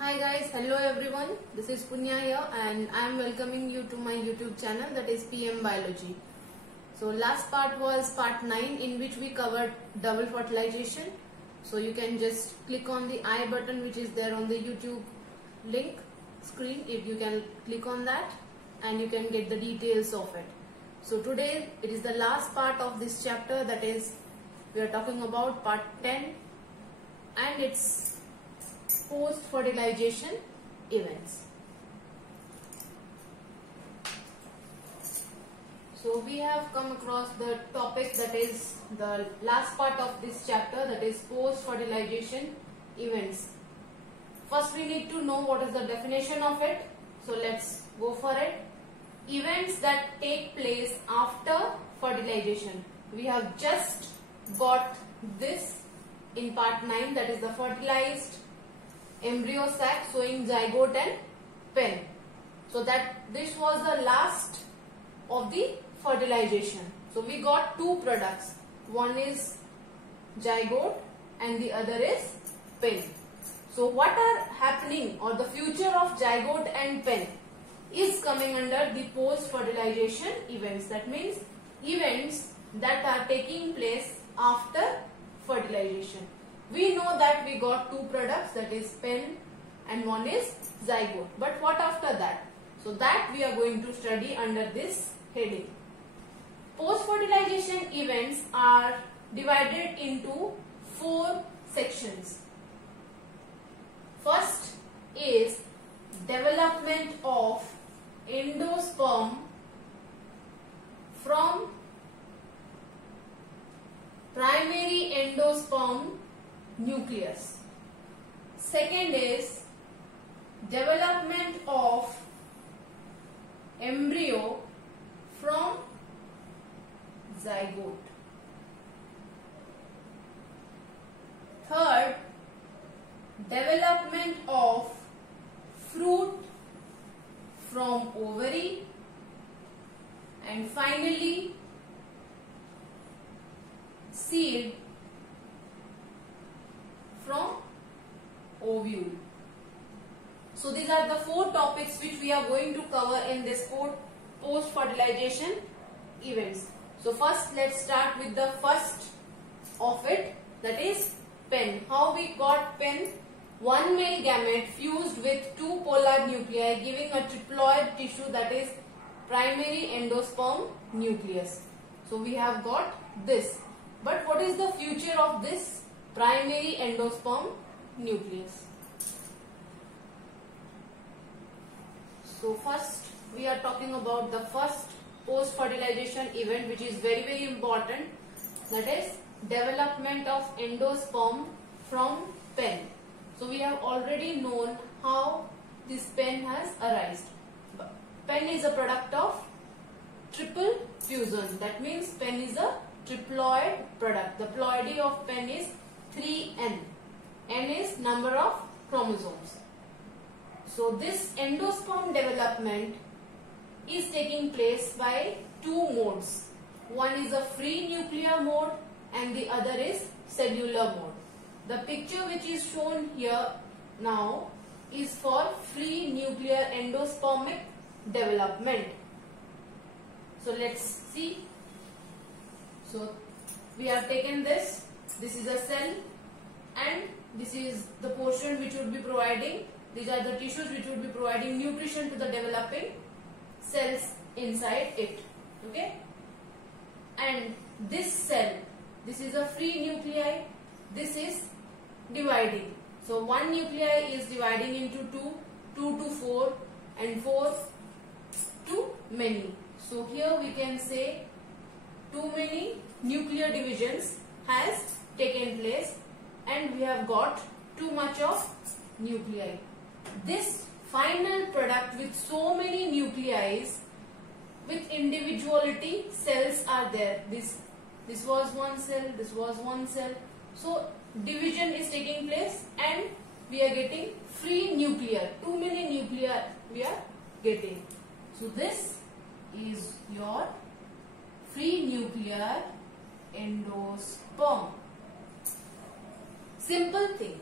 Hi guys, hello everyone. This is Punya here and I am welcoming you to my YouTube channel, that is PM Biology. So last part was part 9 in which we covered double fertilization. So you can just click on the I button which is there on the YouTube link screen. If you can click on that and you can get the details of it. So today it is the last part of this chapter, that is we are talking about part 10 and it's post-fertilization events. So we have come across the topic, that is the last part of this chapter, that is post-fertilization events. First we need to know what is the definition of it. So let's go for it. Events that take place after fertilization. We have just got this in part 9, that is the fertilized embryo sac showing zygote and pen. So that this was the last of the fertilization. So we got two products. One is zygote and the other is pen. So what are happening, or the future of zygote and pen is coming under the post-fertilization events. That means events that are taking place after fertilization. We know that we got two products, that is pen and one is zygote. But what after that? So that we are going to study under this heading. Post-fertilization events are divided into 4 sections. First is development of endosperm from primary endosperm nucleus. Second is development of embryo from zygote. Third, development of fruit from ovary. And finally, seed from ovule. So these are the 4 topics which we are going to cover in this post-fertilization events. So first let's start with the first of it, that is pen. How we got pen? One male gamete fused with 2 polar nuclei giving a triploid tissue, that is primary endosperm nucleus. So we have got this. But what is the future of this primary endosperm nucleus? So first we are talking about the first post-fertilization event, which is very important, that is development of endosperm from pen. So we have already known how this pen has arisen. Pen is a product of triple fusion. That means pen is a triploid product. The ploidy of pen is 3N. N is number of chromosomes. So this endosperm development is taking place by 2 modes. One is a free nuclear mode and the other is cellular mode. The picture which is shown here now is for free nuclear endospermic development. So let's see. So we have taken this. This is a cell and this is the portion which would be providing, these are the tissues which would be providing nutrition to the developing cells inside it. Okay. And this cell, this is a free nuclei, this is dividing. So one nuclei is dividing into 2, 2 to 4 and 4 to many. So here we can say too many nuclear divisions has taken place and we have got too much of nuclei. This final product with so many nuclei with individuality cells are there. This was one cell, this was one cell. So division is taking place and we are getting free nuclear. Too many nuclei we are getting. So this is your free nuclear endosperm. Simple thing.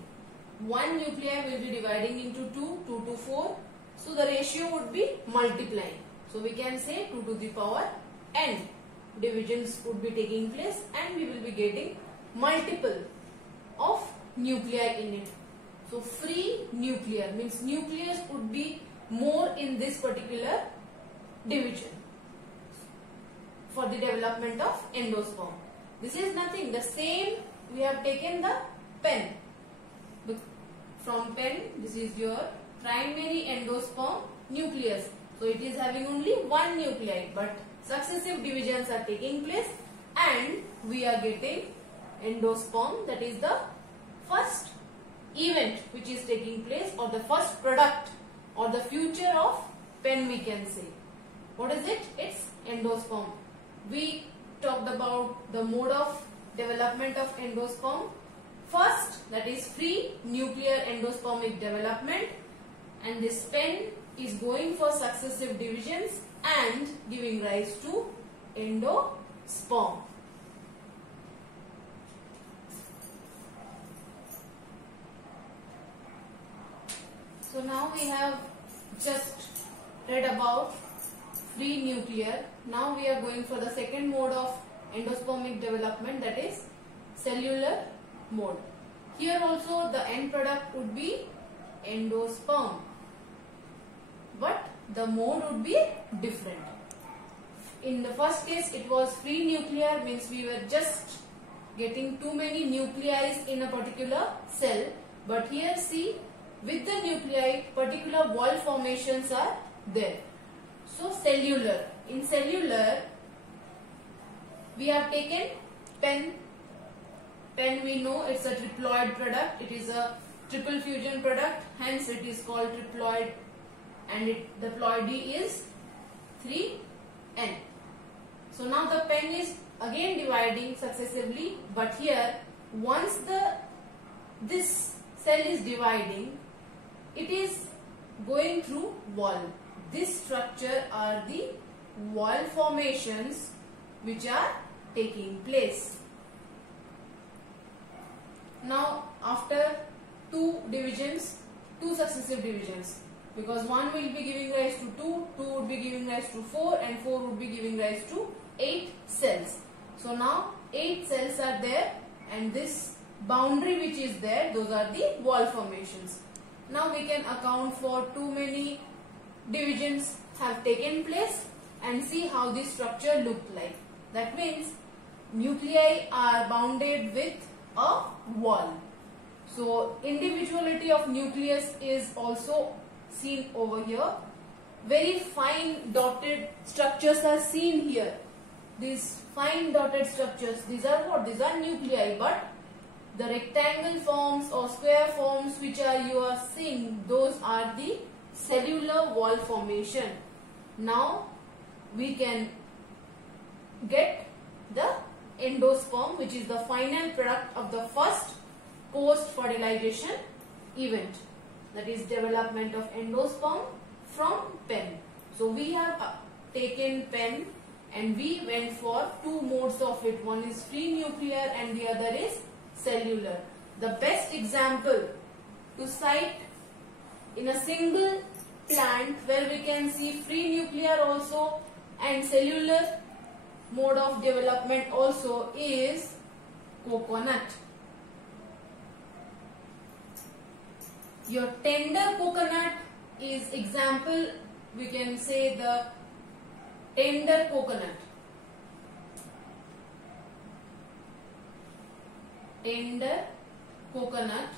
one nuclei will be dividing into 2, 2 to 4. So the ratio would be multiplying. So we can say 2 to the power n divisions would be taking place, and we will be getting multiple of nuclei in it. So free nuclear means nucleus would be more in this particular division for the development of endosperm. This is nothing. The same we have taken the pen. From pen, this is your primary endosperm nucleus. So it is having only one nuclei, but successive divisions are taking place and we are getting endosperm, that is the first event which is taking place, or the first product or the future of pen, we can say. What is it? It's endosperm. We talked about the mode of development of endosperm. First, that is free nuclear endospermic development, and this pen is going for successive divisions and giving rise to endosperm. So now we have just read about free nuclear. Now we are going for the second mode of endospermic development, that is cellular mode. Here also the end product would be endosperm, but the mode would be different. In the first case it was free nuclear, means we were just getting too many nuclei in a particular cell, but here see, with the nuclei particular wall formations are there. So cellular, in cellular we have taken pen. Pen we know it's a triploid product, it is a triple fusion product, hence it is called triploid, and the ploidy is 3n. So now the pen is again dividing successively, but here once this cell is dividing, it is going through wall. This structure are the wall formations which are taking place. Now after two successive divisions, because one will be giving rise to 2, 2 would be giving rise to 4, and 4 would be giving rise to 8 cells. So now 8 cells are there, and this boundary which is there, those are the wall formations. Now we can account for too many divisions have taken place and see how this structure looked like. That means nuclei are bounded with a wall. So individuality of nucleus is also seen over here. Very fine dotted structures are seen here. These fine dotted structures, these are what? These are nuclei, but the rectangle forms or square forms which you are seeing, those are the cellular wall formation. Now we can get the endosperm, which is the final product of the first post-fertilization event, that is development of endosperm from pen. So we have taken pen and we went for two modes of it. One is free nuclear and the other is cellular. The best example to cite in a single plant where we can see free nuclear also and cellular mode of development also is coconut. Your tender coconut is example, we can say the tender coconut. Tender coconut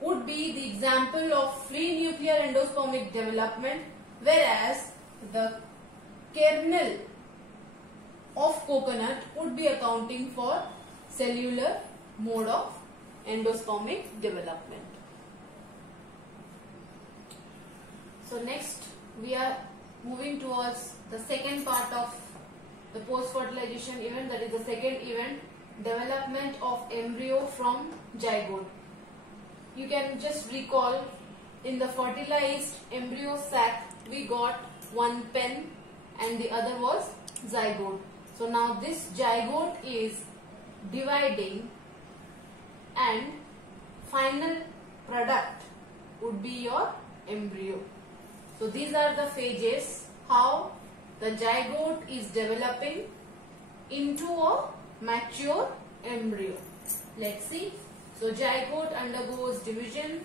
would be the example of free nuclear endospermic development, whereas the kernel of coconut would be accounting for cellular mode of endospermic development. So next we are moving towards the second part of the post-fertilization event, that is the second event, development of embryo from zygote. You can just recall, in the fertilized embryo sac we got one pen and the other was zygote. So now this zygote is dividing and final product would be your embryo. So these are the phases how the zygote is developing into a mature embryo. Let's see. So zygote undergoes division,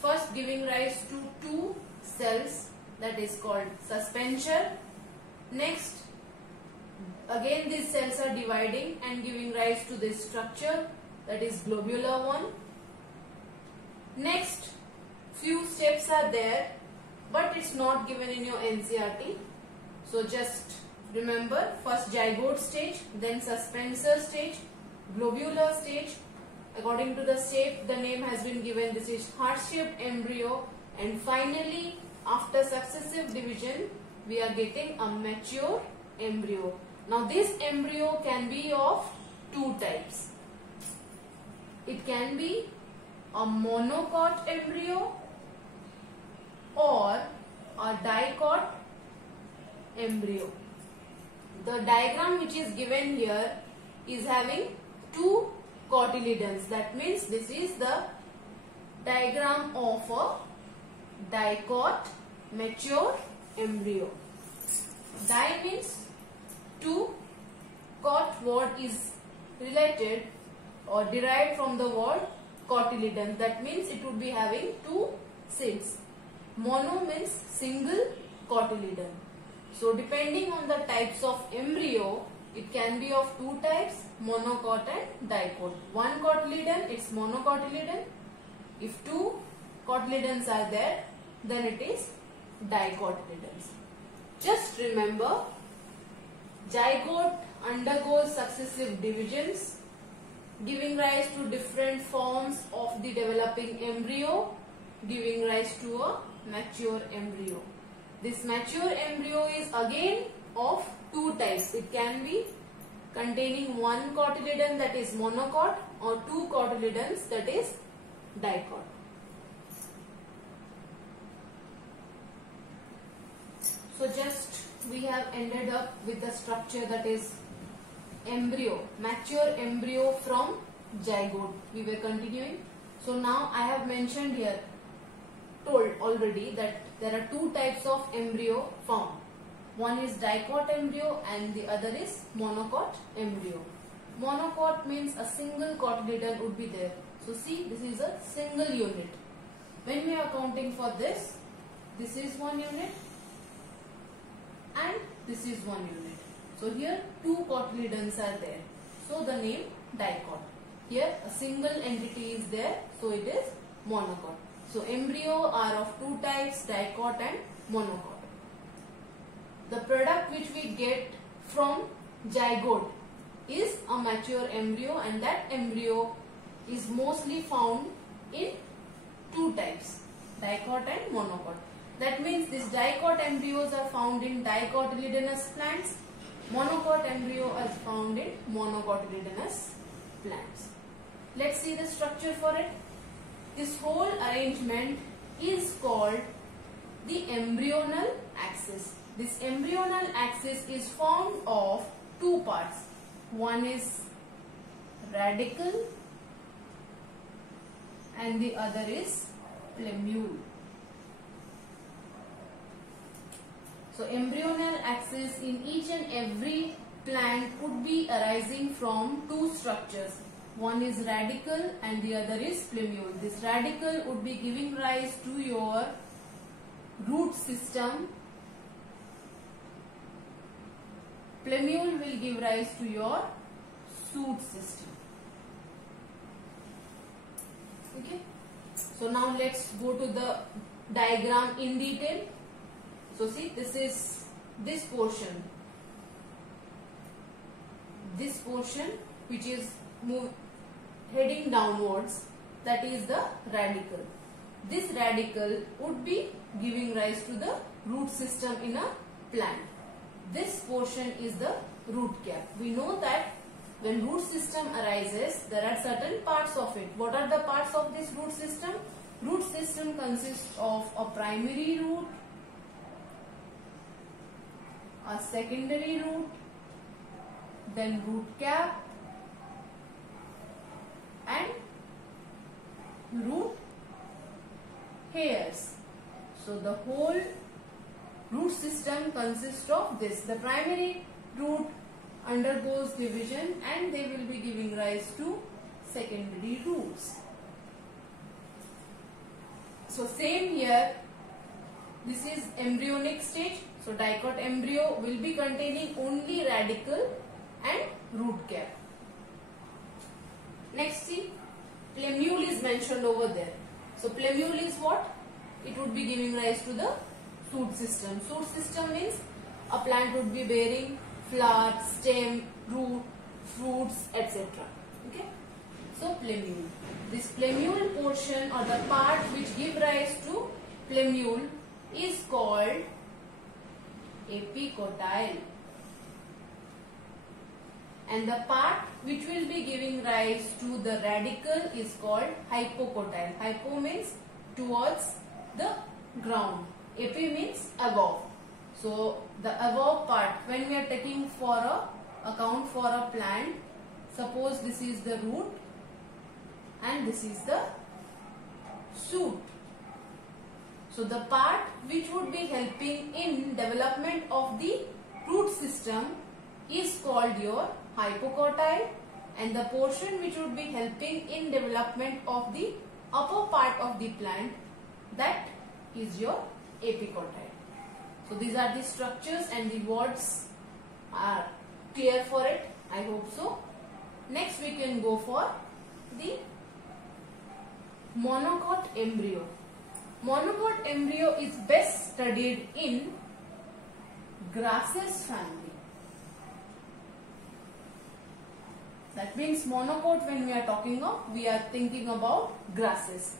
first giving rise to two cells, that is called suspension. Next, again these cells are dividing and giving rise to this structure, that is globular one. Next, few steps are there, but it's not given in your NCERT. So just remember, first zygote stage, then suspensor stage, globular stage. According to the shape, the name has been given. This is heart-shaped embryo, and finally, after successive division, we are getting a mature embryo. Now, this embryo can be of two types. It can be a monocot embryo or a dicot embryo. The diagram which is given here is having two cotyledons. That means this is the diagram of a dicot mature embryo. Di means two, cot word is related or derived from the word cotyledon. That means it would be having two cells. Mono means single cotyledon. So depending on the types of embryo, it can be of two types, monocot and dicot. One cotyledon, it's monocotyledon. If two cotyledons are there, then it is dicotyledons. Just remember, zygote undergoes successive divisions, giving rise to different forms of the developing embryo, giving rise to a mature embryo. This mature embryo is again of two types. It can be containing one cotyledon, that is monocot, or two cotyledons, that is dicot. So just we have ended up with the structure, that is embryo, mature embryo from zygote. We were continuing. So now I have mentioned here, told already, that there are two types of embryo found. One is dicot embryo and the other is monocot embryo. Monocot means a single cotyledon would be there. So see, this is a single unit. When we are counting for this, this is one unit and this is one unit. So here two cotyledons are there. So the name dicot. Here a single entity is there. So it is monocot. So embryo are of two types, dicot and monocot. The product which we get from zygote is a mature embryo, and that embryo is mostly found in two types, dicot and monocot. That means these dicot embryos are found in dicotyledonous plants, monocot embryo are found in monocotyledonous plants. Let's see the structure for it. This whole arrangement is called the embryonal axis. This embryonal axis is formed of two parts. One is radicle and the other is plumule. So embryonal axis in each and every plant would be arising from two structures. One is radicle and the other is plumule. This radicle would be giving rise to your root system. Plumule will give rise to your shoot system. Okay. So now let's go to the diagram in detail. So see, this is this portion. This portion which is heading downwards, that is the radicle. This radicle would be giving rise to the root system in a plant. This portion is the root cap. We know that when root system arises, there are certain parts of it. What are the parts of this root system? Root system consists of a primary root, a secondary root, then root cap and root hairs. So the whole root system consists of this. The primary root undergoes division and they will be giving rise to secondary roots. So same here, this is embryonic stage. So dicot embryo will be containing only radicle and root cap. Next see, plumule is mentioned over there. So plumule is what? It would be giving rise to the shoot system. Shoot system means a plant would be bearing flower, stem, root, fruits, etc. Okay. So plumule. This plumule portion or the part which give rise to plumule is called epicotyle. And the part which will be giving rise to the radicle is called hypocotyle. Hypo means towards the ground. Epi means above. So the above part, when we are taking for a account for a plant, suppose this is the root and this is the shoot. So the part which would be helping in development of the root system is called your hypocotyle, and the portion which would be helping in development of the upper part of the plant, that is your epicotyle. So these are the structures and the words are clear for it. I hope so. Next we can go for the monocot embryo. Monocot embryo is best studied in grasses family. That means monocot, when we are talking of, we are thinking about grasses.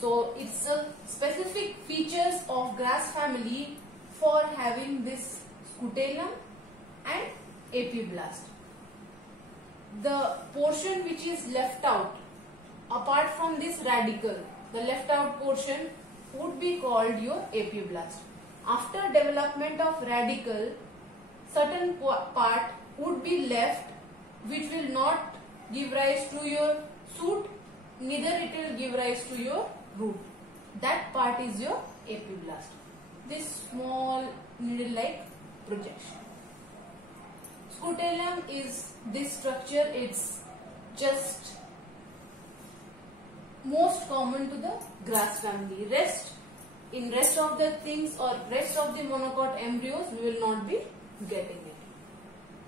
So it's a specific features of grass family for having this scutellum and epiblast. The portion which is left out, apart from this radicle, the left out portion would be called your epiblast. After development of radicle, certain part would be left which will not give rise to your shoot, neither it will give rise to your root. That part is your epiblast. This small needle-like projection. Scutellum is this structure. It's just most common to the grass family. In rest of the things or rest of the monocot embryos, we will not be getting it.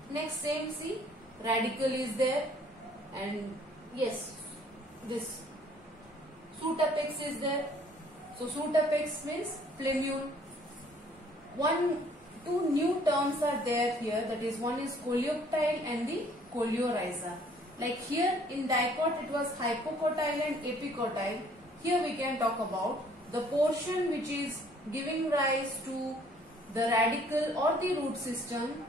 Next, same, see, radicle is there, and yes, this shoot apex is there. So shoot apex means plumule. Two new terms are there here, that is, one is coleoptile and the coleorhiza. Like here in dicot it was hypocotyle and epicotyle. Here we can talk about the portion which is giving rise to the radicle or the root system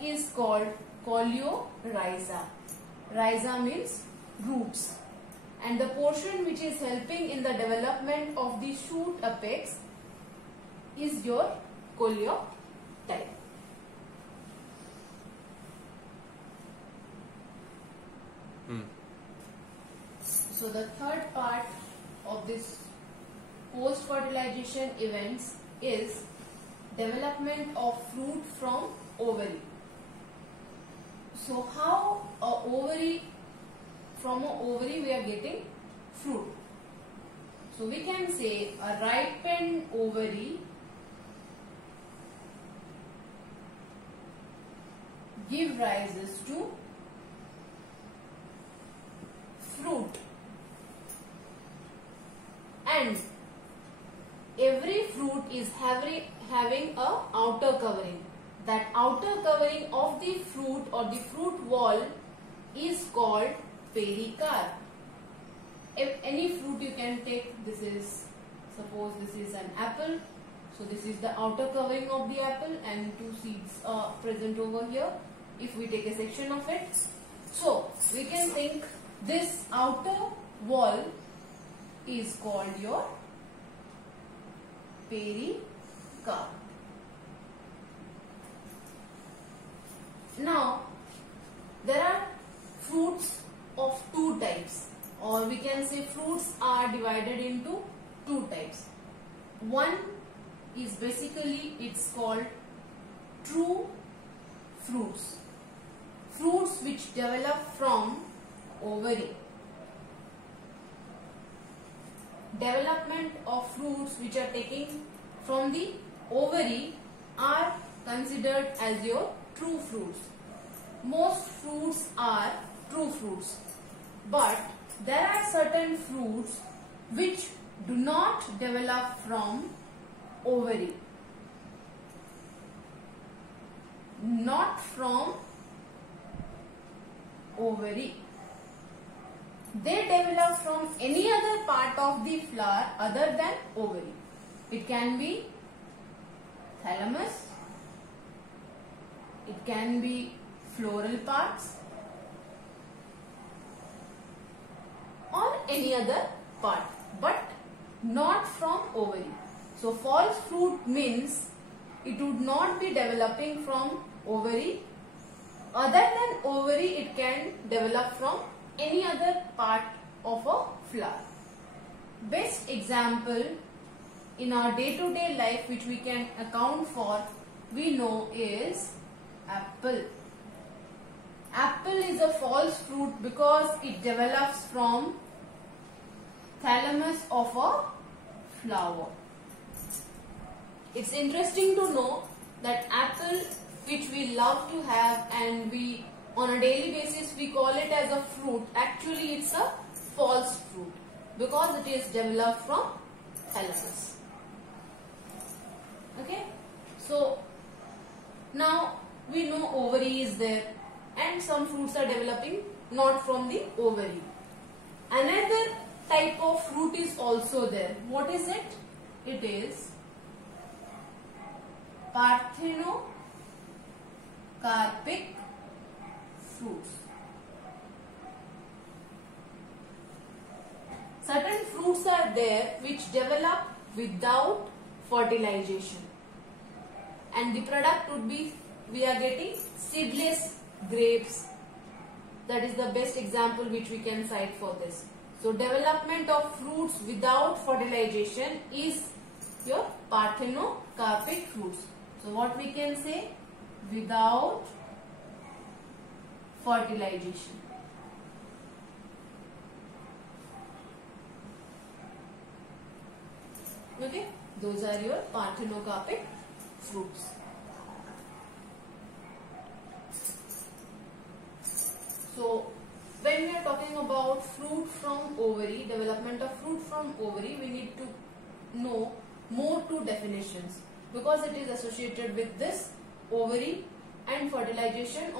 is called coleorhiza. Rhiza means roots. And the portion which is helping in the development of the shoot apex is your coleoptile. So the third part of this post-fertilization events is development of fruit from ovary. So how from an ovary we are getting fruit? So we can say a ripened ovary give rises to fruit, and every fruit is having a outer covering. That outer covering of the fruit or the fruit wall is called pericarp. If any fruit you can take, this is, suppose this is an apple. So this is the outer covering of the apple and two seeds are present over here. If we take a section of it, so we can think this outer wall is called your pericarp. Now there are fruits of two types, or we can say fruits are divided into two types. One is basically, it's called true fruits. Fruits which develop from ovary. Development of fruits which are taken from the ovary are considered as your true fruits. Most fruits are true fruits, but there are certain fruits which do not develop from ovary. Not from ovary. They develop from any other part of the flower other than ovary. It can be thalamus, it can be floral parts, or any other part, but not from ovary. So false fruit means it would not be developing from ovary. Other than ovary, it can develop from any other part of a flower. Best example in our day-to-day life which we can account for, we know, is apple. Apple is a false fruit because it develops from thalamus of a flower. It's interesting to know that apple, which we love to have and we on a daily basis we call it as a fruit, actually it's a false fruit because it is developed from thalamus. Okay, so now we know ovary is there and some fruits are developing not from the ovary. Another type of fruit is also there. What is it? It is parthenocarpic fruits. Certain fruits are there which develop without fertilization, and the product would be, we are getting seedless grapes. That is the best example which we can cite for this. So development of fruits without fertilization is your parthenocarpic fruits. So what we can say? Without fertilization. Okay, those are your parthenocarpic fruits. So when we are talking about fruit from ovary, development of fruit from ovary, we need to know more two definitions because it is associated with this ovary and fertilization.